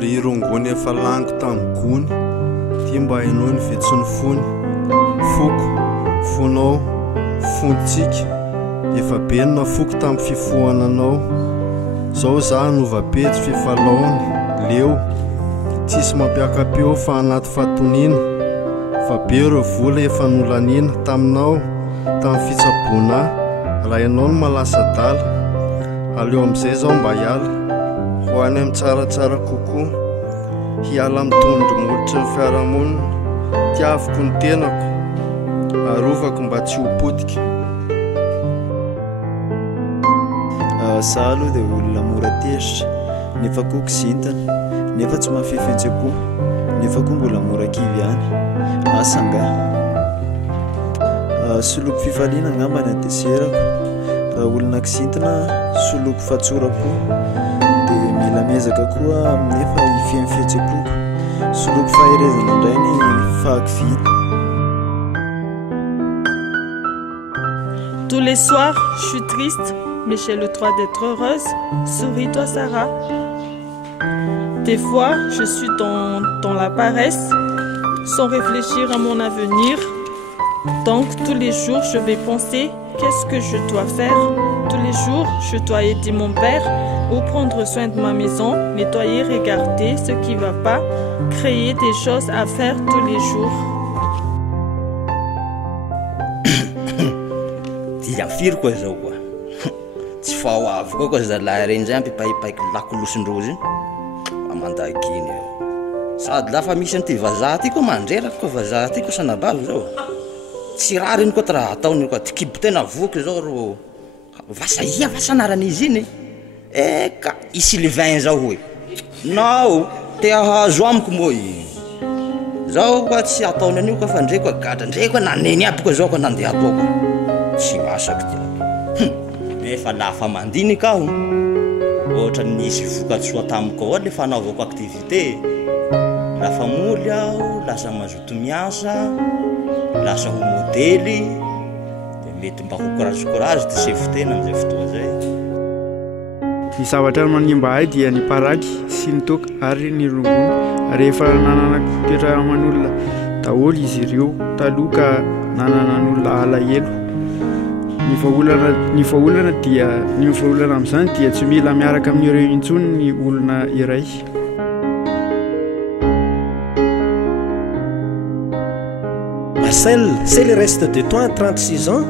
ry rongony efa laniko tamin'ny gony tia mba hainao ny vetsony fony foko fonao fontsika efa benina foko tamin'ny fifohananao zao za novapetsy fifalaony leo tsisy mampiakapeo fa anaty fatonina fa be ireo vola efa nolanina taminao tamin'ny fitsaboana raha ianao no malasa-dala aleo amin'izay zao mba hiala ho any amin'ny tsaratsara kokoa hiala amin'ny tondromolotry ny fiarahamonina tiaviko ny tenako arovako mba tsy ho potika za aloha dia olona mora tezitra nefa koa kizintana nefa tsy mahafefentseko nefa koa mbola mora kivy ihany asanga soloko fifaliana angambany adeserako raha olona kizintana soloko fatsorako dia mila mezaka koa nefa ifemifetsepoko soloko faherezana indray ny fahakividy. Tous les soirs, je suis triste, mais j'ai le droit d'être heureuse. Souris-toi, Sarah. Des fois, je suis dans la paresse, sans réfléchir à mon avenir. Donc, tous les jours, je vais penser qu'est-ce que je dois faire. Tous les jours, je dois aider mon père ou prendre soin de ma maison, nettoyer, regarder ce qui ne va pas, créer des choses à faire tous les jours. Firy koa zao koa tsy fahoavy koa zalahy reny zay ampipahipaiky lakolosondrozy amandaky iny sady lafa misy an'ity vazaha ty koa mandreraka koa vazaha ty koa sanabavy zao tsy raha reny koa ty raha ataony koa ty kibo tena voky zao ro vasa ia vasa anaran'izy iny eka Sylvain zao hoe nao te ahazo amiko moa zao koa tsy ataony an'io koa fa ndre koa gadra ndre koa naneny aby koa zao koa nandeha atao koa tsy masaky ty nefa lafa mandinika aho ohatra nisy vokatsoa tamiko ao le fanaovako activité lafa moly aho lasa mazoto miasa lasa ho modely dia mety mba ho courage ty sefotena amin'izay fotoa zay. Ny zavatra manimba ahy dia ny paraky sy ny toka ary ny rongony rehefa nanana toetra aman'olona daholo izy ireo taloha ka nananan'olona alahelo. Ny vahaolana amin'izany dia tsy mila miaraka amin'ireo intsony ny olona iray. Marcel, c'est le reste de toi à 36 ans?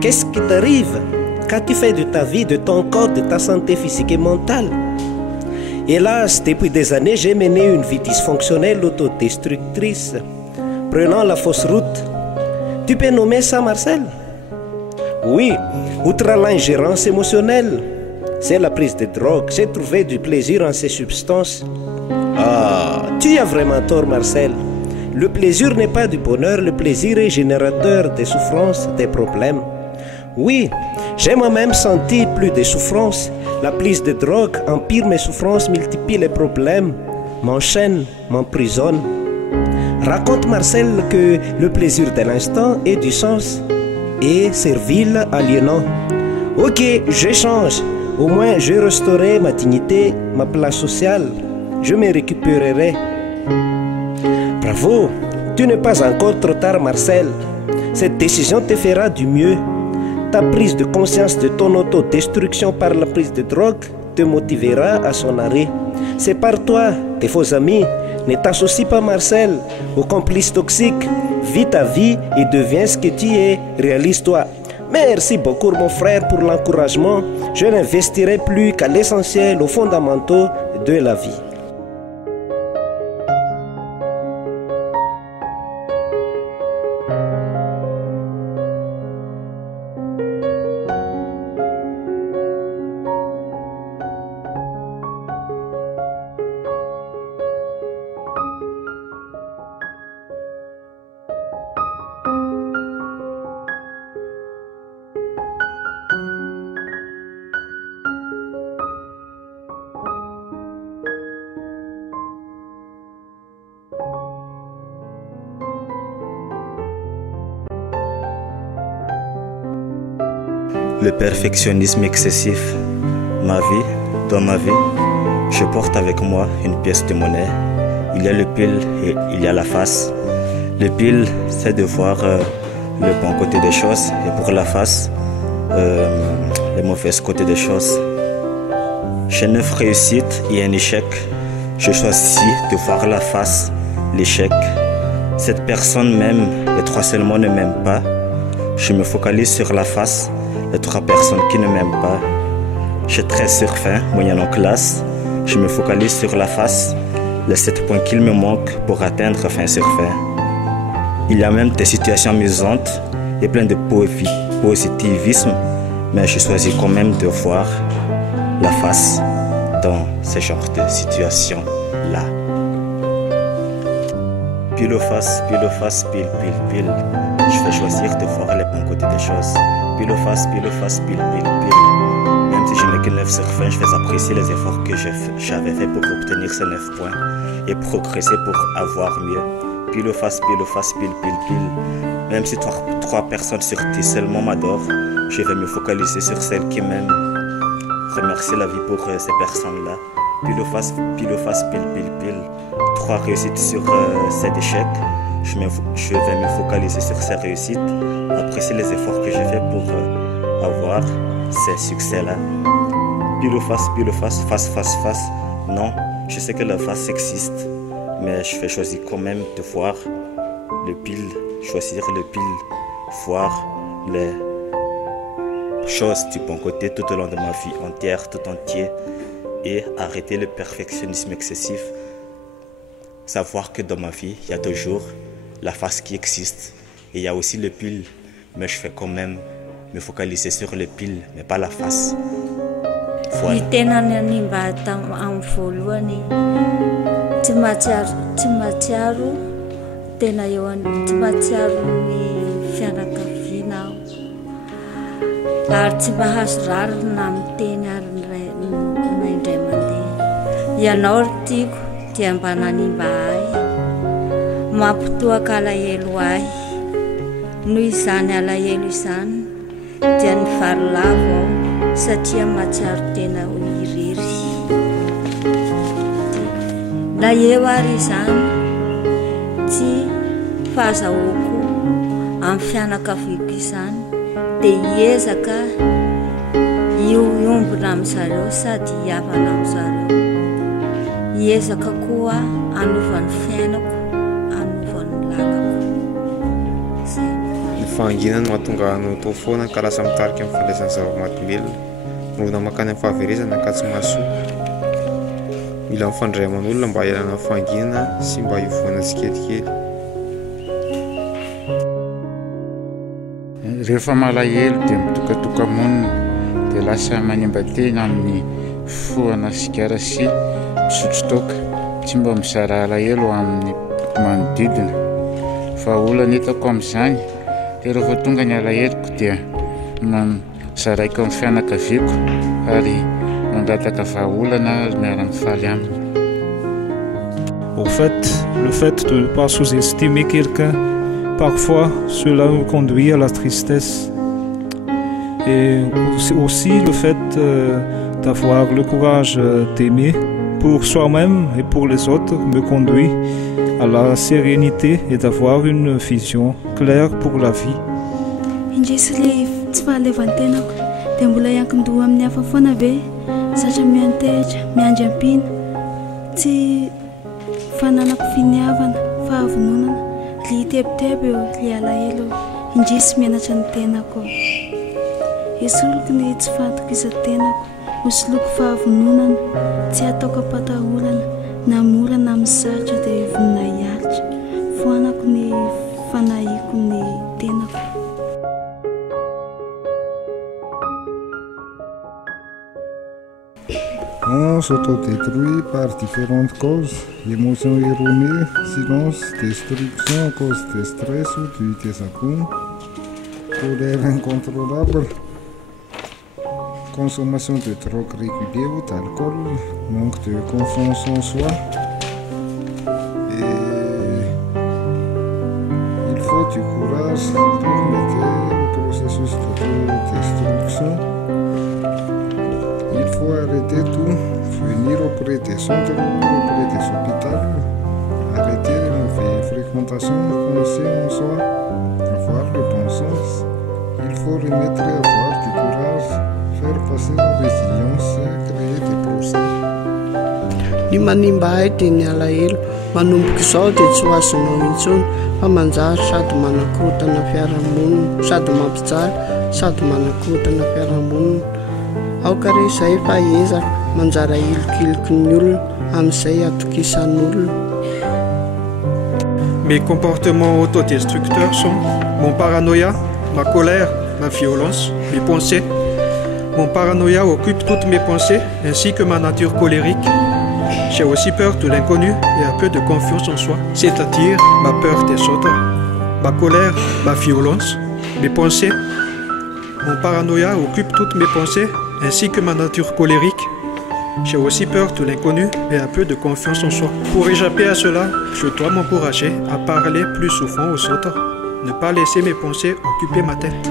Qu'est-ce qui t'arrive? Qu'as-tu fait de ta vie, de ton corps, de ta santé physique et mentale? Hélas, depuis des années, j'ai mené une vie dysfonctionnelle, autodestructrice, prenant la fausse route. Tu peux nommer ça, Marcel? Oui, outre l'ingérence émotionnelle, c'est la prise de drogue. J'ai trouvé du plaisir en ces substances. Ah, tu as vraiment tort, Marcel. Le plaisir n'est pas du bonheur, le plaisir est générateur des souffrances, des problèmes. Oui, j'ai moi-même senti plus de souffrances. La prise de drogue empire mes souffrances, multiplie les problèmes, m'enchaîne, m'emprisonne. Raconte, Marcel, que le plaisir de l'instant est du sens et servile, aliénant. Ok, je change. Au moins, je restaurerai ma dignité, ma place sociale. Je me récupérerai. Bravo, tu n'es pas encore trop tard, Marcel. Cette décision te fera du mieux. Ta prise de conscience de ton autodestruction par la prise de drogue te motivera à son arrêt. C'est par toi, tes faux amis. Ne t'associe pas, Marcel, aux complices toxiques. Vis ta vie et deviens ce que tu es. Réalise-toi. Merci beaucoup, mon frère, pour l'encouragement. Je n'investirai plus qu'à l'essentiel, aux fondamentaux de la vie. Le perfectionnisme excessif, ma vie, dans ma vie, Je porte avec moi une pièce de monnaie. Il y a le pile et il y a la face. Le pile, c'est de voir le bon côté des choses, et pour la face, les mauvais côtés des choses. Chez 9 réussites et un échec, je choisis de voir la face, l'échec. Cette personne m'aime, les 3 seulement ne m'aiment pas. Je me focalise sur la face, les 3 personnes qui ne m'aiment pas. J'ai 13 sur 20, moyenne en classe. Je me focalise sur la face, les 7 points qu'il me manque pour atteindre 20 sur 20. Il y a même des situations amusantes et plein de positivisme, mais je choisis quand même de voir la face dans ce genre de situation-là. Pile ou face, pile, pile, pile, pile. Je vais choisir de voir les bons côtés des choses. Pile ou face, pile, pile, pile. Même si je n'ai que 9 sur 20, je vais apprécier les efforts que j'avais fait pour obtenir ces 9 points et progresser pour avoir mieux. Pile ou face, pile, pile. Même si 3 personnes sur 10 seulement m'adorent, je vais me focaliser sur celles qui m'aiment. Remercier la vie pour ces personnes-là. Pile ou face, pile. 3 réussites sur 7 échecs. Je vais me focaliser sur ces réussites, apprécier les efforts que j'ai fait pour avoir ces succès-là. Pile ou face, face. Non, je sais que la face existe, mais je vais choisir quand même de voir le pile, choisir le pile, voir les choses du bon côté tout au long de ma vie entière, tout entier, et arrêter le perfectionnisme excessif. Savoir que dans ma vie, il y a toujours la face qui existe et il y a aussi le pile, mais je vais quand même me focaliser sur le pile, mais pas la face. Voilà. Ary tsy mahazo rarina amin'ny teny ary indray mandeha. Ianao ry tiako dia mba nanimba ahy, mampitoaka alahelo ahy. Noho izany alahelo izany dia ny vary lavo aho satria mahatsiaro tena ho irery. Na eo ary izany tsy fahazahoako amin'ny fianakaviako izany, dia hiezaka iombona amin'izareo sady hiavana amin'izareo. Hiezaka koa hanovany fiainako, hanovany lalako. Ny fahanginana mahatonga anao tao foana ka lasa mitarika amin'ny fandraisana zava-mahadomelona, nohona makany amin'ny fahaverezana ka tsy mahasoa. Mila mifandray aman'olona mba hialana amin'ny fahanginana sy mba hivoana tsikelikely. Rehefa malahelo dia mitokatoka-monina dia lasa manimba-tena amin'ny foana sigara sy misotro toaka, tsy mba mizara alahelo amin'ny manodidina. Fa olana hitako amin'izany dia rehefa tonga ny alaheloko dia zaraiko amin'ny fianakaviako ary mandrataka vahaolana miara-mifaly aminy. Au fait, le fait de ne pas sous-estimer quelqu'un, parfois, cela me conduit à la tristesse. Et aussi le fait d'avoir le courage d'aimer pour soi-même et pour les autres me conduit à la sérénité et d'avoir une vision claire pour la vie. Indrisy tsy fahaleovantenako dia mbola hiankin-doha amin'ny hafa foana ve zatra miantehitra miandry ampina tsy fananako finiavana fahavononana li tebotebo eo li alahelo indrisy mianatra ny tenako. Esoloko ny tsy fahatokiza-tenako hosoloko fahavononana tsy ataoko ampatahorana na mora na misaritra dia vonina hialitra foanako ny fanahiko ny tenako. On s'autodétruit par différentes causes, émotions erronées, silence, destruction à cause de stress ou du désaccord, colère incontrôlable, consommation de drogue régulière ou d'alcool, manque de confiance en soi. Et il faut du courage pour mettre le processus de destruction. Il faut faut arrêter tout, venir auprès des centres, auprès des hôpitaux, arrêter les mauvaises fréquentations, penser en soi, avoir le bon sens. Il faut remettre à avoir du courage, faire passer la résilience et créer des projets. Ny manimba hay dia ny alahelo manomboka izao dia tsy ho azonao intsony fa manjary sady manakorotana fiarahamonina sady mampijaly sady manakorotana fiarahamonina aoka re izay fa ezaka manjara ilokiloko ny olona amin'izay atokisan'olona. Mes comportements autodestructeurs sont mon paranoïa, ma colère, ma violence, mes pensées. Mon paranoïa occupe toutes mes pensées ainsi que ma nature colérique. J'ai aussi peur de l'inconnu et un peu de confiance en soi, c'est-à-dire ma peur des autres, ma colère, ma violence, mes pensées. Mon paranoïa occupe toutes mes pensées ainsi que ma nature colérique. J'ai aussi peur de l'inconnu et un peu de confiance en soi. Pour échapper à cela, je dois m'encourager à parler plus souvent aux autres, ne pas laisser mes pensées occuper ma tête.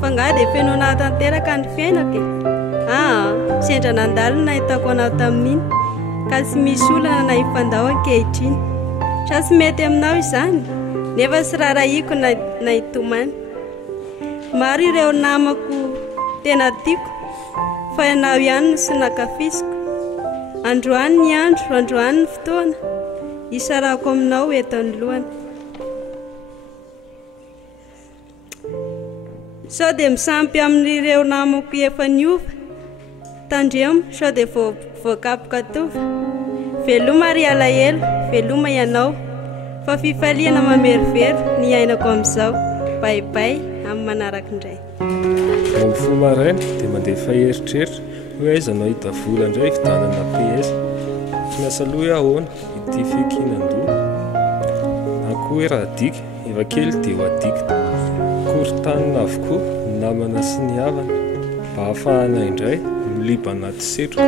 Fangaha dia feno nahatanteraka ny fiainako e. Sendra nandalo nahitako anao tamin'iny ka tsy misy olana na hifandao ankehitriny. Sa tsy mety aminao izany nefa sy rarahiko na hitomany. Maro ireo namako tena tiako fa ianao ihany no sy nakafisiko. Androany ny andro, androany ny fotoana isarako aminao eto anoloana. Sao dia misampy amin'ireo namako efa niova tandremo sao dia voakapoka tovy. Veloma ry alahelo, veloma ianao fa fifaliana mamerovero ny ainako amin'izao. Baibay amin'ny manaraka indray. Mifoha maraina dia mandefa eritreritra hoe aiza no ahita vola indray fidanana PS. Tsy miasa loha hoe ahoana ity fekinan-doha na koa hoe raha adika efa kely dia ho adika. Korontanina avokoa ny namana sy ny havana mba ahafahana indray miliba anaty setroka.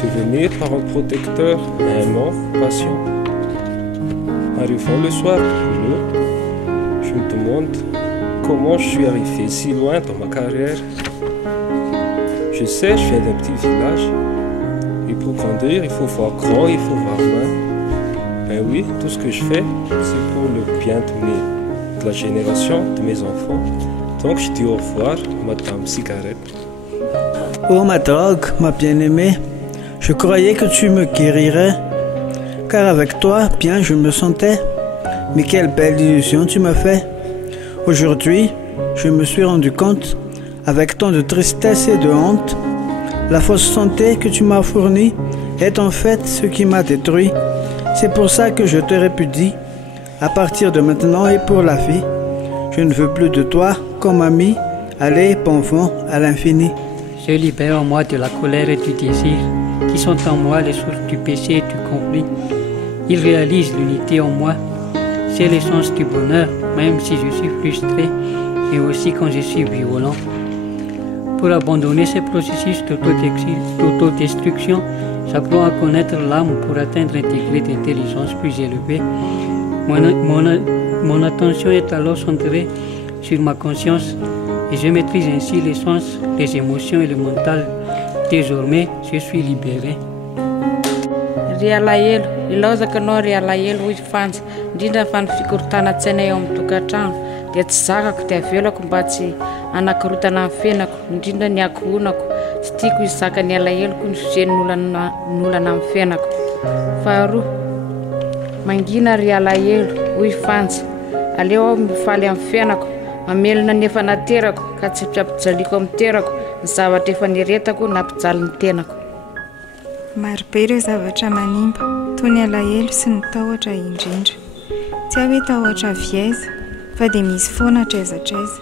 Devenir parent protecteur, aimant, patient. Arrivant le soir du boulot, je me demande comment je suis arrivé si loin dans ma carrière. Je sais, je viens d'un petit village et pour grandir, il faut voir grand, il faut voir loin. Ben oui, tout ce que je fais, c'est pour le bien de la génération, de mes enfants. Donc je dis au revoir, Madame Cigarette. Oh ma drogue, ma bien-aimée, je croyais que tu me guérirais, car avec toi, bien je me sentais. Mais quelle belle illusion tu m'as fait. Aujourd'hui, je me suis rendu compte, avec tant de tristesse et de honte, la fausse santé que tu m'as fournie est en fait ce qui m'a détruit. C'est pour ça que je te répudie. À partir de maintenant et pour la vie, je ne veux plus de toi comme ami. Allez, bon vent à l'infini. Je libère en moi de la colère et du désir, qui sont en moi les sources du péché et du conflit. Ils réalisent l'unité en moi. C'est l'essence du bonheur, même si je suis frustré et aussi quand je suis violent. Pour abandonner ces processus d'autodestruction, j'apprends à connaître l'âme pour atteindre un degré d'intelligence plus élevé. Mon attention est alors centrée sur ma conscience et je maîtrise ainsi les sens, les émotions et le mental. Désormais, je suis libéré. Rialahelo, ilaozaka anao rialahelo hoy fantsa, indrindra fa ny fikorontanan-tsaina eo amin'ny tokantrano dia tsy zakako dia avelako mba tsy anakorotana amin'ny fiainako, indrindra ny akohonako. Tsy tiako izaka ny alahelo koa ny fijen'olana amin'ny fiainako. Faharoa, mangina rialahelo hoy fantsa, aleo aho mifaly amin'ny fiainako, mamelona ny efa naterako ka tsy ampijaliko amin'ny terako ny zavatra efa niretako na ampijaly ny tenako. Marobe ireo zavatra manimba toy ny alahelo sy ny tahotra indrindra. Tsy hoe tahotra viaiza fa dia misy foana traizatraiza.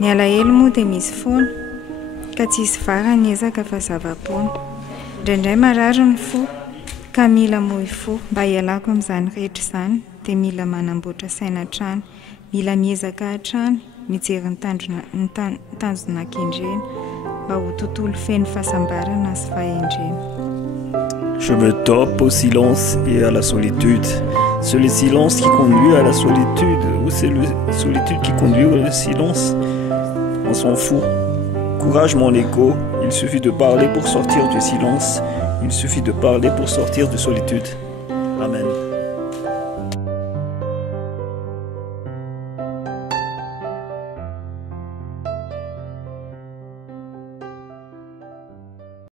Ny alahelo moa dia misy foana ka tsisy varany ezaka fa zava-poana. Indraindray marary ny fo ka mila moy fo. Mba hialako amin'izany rehetra izany dia mila manamboatra saina hatrany, mila miezaka hatrany, mijery ny tanjona an-kendrena mba ho tontolo feno fahasambarana sy fahendrena. Je me dope au silence et à la solitude. C'est le silence qui conduit à la solitude, ou c'est la solitude qui conduit au silence? On s'en fout. Courage mon écho, il suffit de parler pour sortir du silence, il suffit de parler pour sortir de solitude. Amen.